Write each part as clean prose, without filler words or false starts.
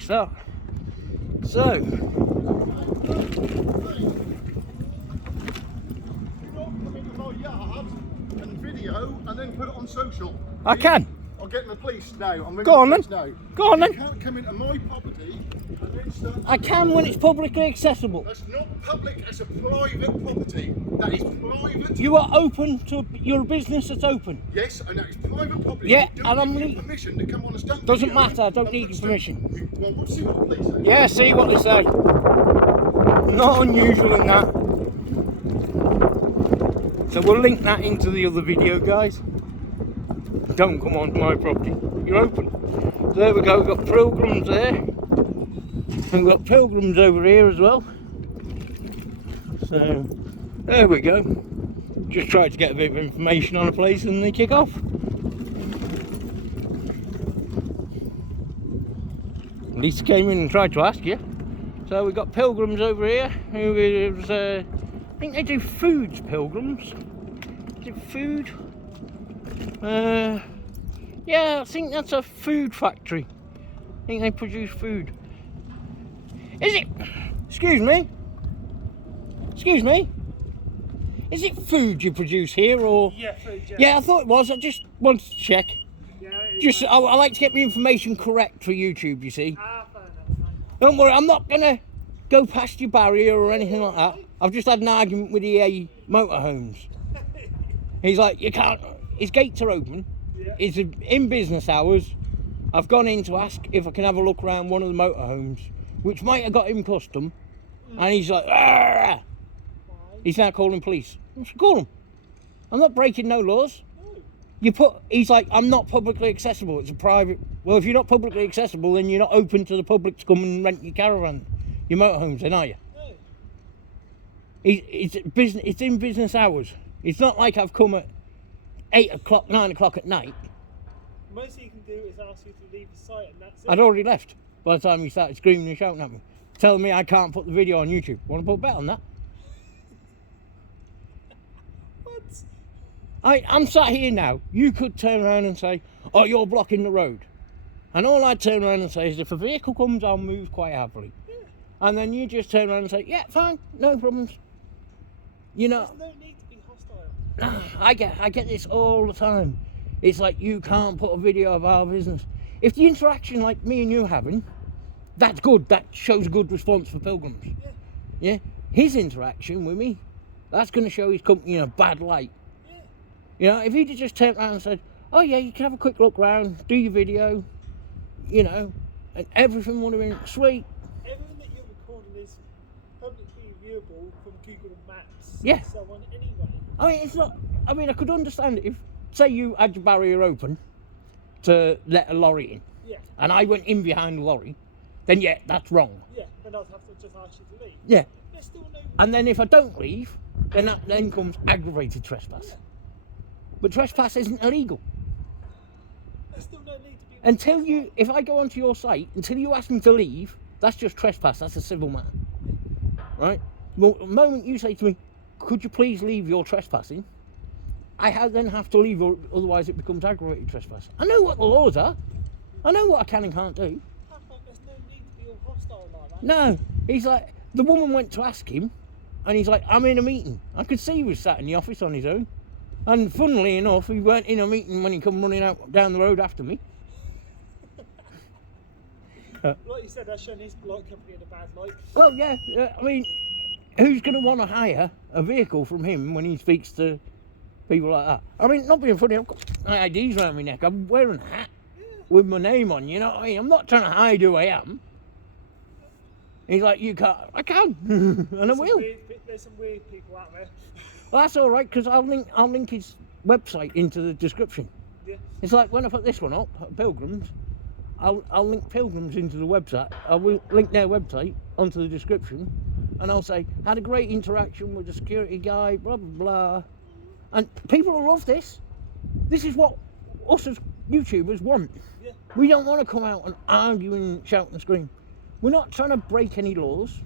Start. So. You not come into my yard and video and then put it on social. I can. I'm getting the police now. I'm ringing Go on the then. police now. Go on then. You can't come into my property and then start. I can when it's publicly accessible. That's not public, it's a private property. That is private. You are open to your business that's open. Yes, and that is private property. Yeah, You and don't I'm give me permission to come on a stand. Doesn't video matter, I don't and need put your permission. Well, we'll see what the police say. Yeah, see what they say. Not unusual in that. So we'll link that into the other video, guys. Don't come onto my property. You're open. So there we go. We've got pilgrims there. And we've got pilgrims over here as well. So there we go. Just tried to get a bit of information on a place and they kick off. At least came in and tried to ask you. So we've got pilgrims over here who is, I think they do foods, pilgrims. Is it food? Yeah, I think that's a food factory. I think they produce food. Is it? Excuse me? Excuse me? Is it food you produce here or? Yeah, food, yeah. Yeah, I thought it was. I just wanted to check. Yeah, Just, I like to get my information correct for YouTube, you see. fair enough. Don't worry, I'm not going to go past your barrier or anything like that. I've just had an argument with EA Motorhomes. He's like, you can't, his gates are open. Yeah. It's in business hours. I've gone in to ask if I can have a look around one of the motorhomes, which might have got him custom. And he's like, "Argh!" He's now calling police. I should call him. I'm not breaking no laws. He's like, I'm not publicly accessible. It's a private. Well, if you're not publicly accessible, then you're not open to the public to come and rent your caravan, your motorhomes, then are you? No. It's business. It's in business hours. It's not like I've come at 8 o'clock, 9 o'clock at night. Most you can do is ask you to leave the site, and that's it. I'd already left by the time you started screaming and shouting at me, telling me I can't put the video on YouTube. Want to put a bet on that? What? I'm sat here now. You could turn around and say, oh, you're blocking the road. And all I'd turn around and say is, if a vehicle comes, I'll move quite happily. Yeah. And then you just turn around and say, yeah, fine, no problems. You know, There's no need to be hostile. I get this all the time. It's like, you can't put a video of our business. If the interaction like me and you having, that's good. That shows a good response for pilgrims. Yeah. Yeah. His interaction with me, that's going to show his company in a bad light. Yeah. You know, if he'd have just turned around and said, oh yeah, you can have a quick look round, do your video, you know, and everything would have been sweet. Everything that you're recording is publicly viewable from Google Maps. Yeah. And so on anyway. I mean, it's not, I mean, I could understand it if, say you had your barrier open to let a lorry in, Yeah. and I went in behind the lorry, then yeah, that's wrong. Yeah. And I'd have to just ask you to leave. Yeah. There's still no. And then if I don't leave, then that then comes aggravated trespass. Yeah. But trespass isn't illegal. There's still no need to be. Until you, if I go onto your site, until you ask me to leave, that's just trespass, that's a civil matter. Right? Well, the moment you say to me, could you please leave your trespassing, then have to leave, or otherwise it becomes aggravated trespass. I know what the laws are. I know what I can and can't do. There's no need to be all hostile like that. No, he's like, the woman went to ask him, and he's like, I'm in a meeting. I could see he was sat in the office on his own. And funnily enough, he weren't in a meeting when he come running out down the road after me. Like you said, that's showing his light company in a bad light. Well, yeah, I mean, who's going to want to hire a vehicle from him when he speaks to people like that? I mean, not being funny, I've got my IDs around my neck. I'm wearing a hat with my name on, you know what I mean? I'm not trying to hide who I am. He's like, you can't. I can, and I will. There's some weird people out there. Well, that's all right, because I'll link his website into the description. Yeah. It's like when I put this one up, Pilgrims, I'll link Pilgrims into the website. I will link their website onto the description, and I'll say, had a great interaction with the security guy, blah, blah, blah. And people will love this. This is what us as YouTubers want. Yeah. We don't want to come out and argue and shout and scream. We're not trying to break any laws.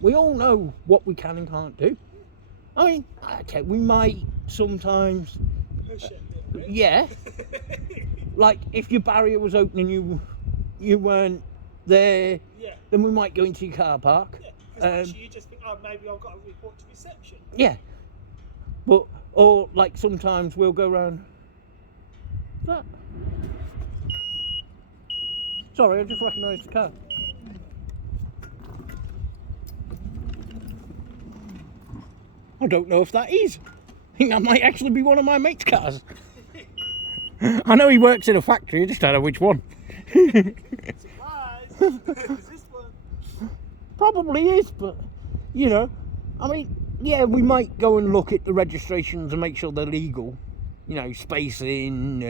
We all know what we can and can't do. I mean, okay, we might sometimes, Push it a little bit. yeah. Like if your barrier was open and you weren't there, Yeah. then we might go into your car park. Yeah. Because actually you just think, oh, maybe I've got to report to reception. Yeah. But, or like sometimes we'll go around. That. Sorry, I just recognised the car. I don't know if that is. I think that might actually be one of my mate's cars. I know he works in a factory, I just don't know which one. Surprise! Is this one? Probably is, but, you know, I mean, yeah, we might go and look at the registrations and make sure they're legal. You know, spacing,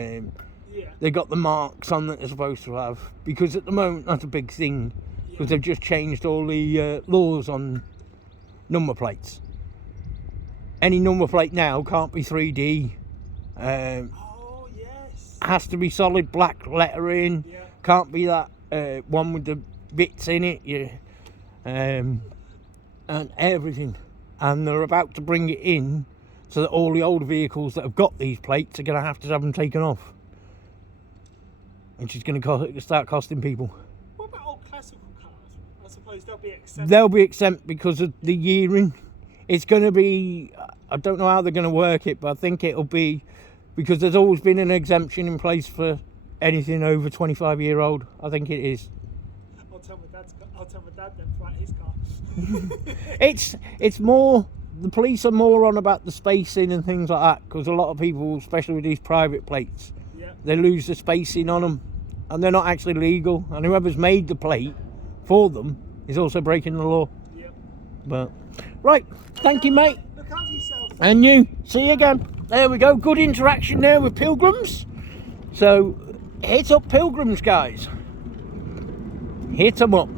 Yeah. they got the marks on that they're supposed to have. Because at the moment, that's a big thing. Because they've just changed all the laws on number plates. Any number plate now can't be 3D. Oh, yes. Has to be solid black lettering. Yeah. Can't be that one with the bits in it. Yeah. And everything. And they're about to bring it in so that all the old vehicles that have got these plates are going to have them taken off. Which is going to start costing people. What about old classical cars? I suppose they'll be exempt. They'll be exempt because of the yearing. It's going to be, I don't know how they're going to work it, but I think it'll be, because there's always been an exemption in place for anything over 25-year-old. I think it is. I'll tell my dad then to write his car. It's more, the police are more on about the spacing and things like that, because a lot of people, especially with these private plates, Yeah. they lose the spacing on them, and they're not actually legal, and whoever's made the plate for them is also breaking the law. Yeah. But right, thank you, mate. Look after yourself. And you. See you again. There we go. Good interaction there with Pilgrims. So hit up Pilgrims, guys. Hit them up.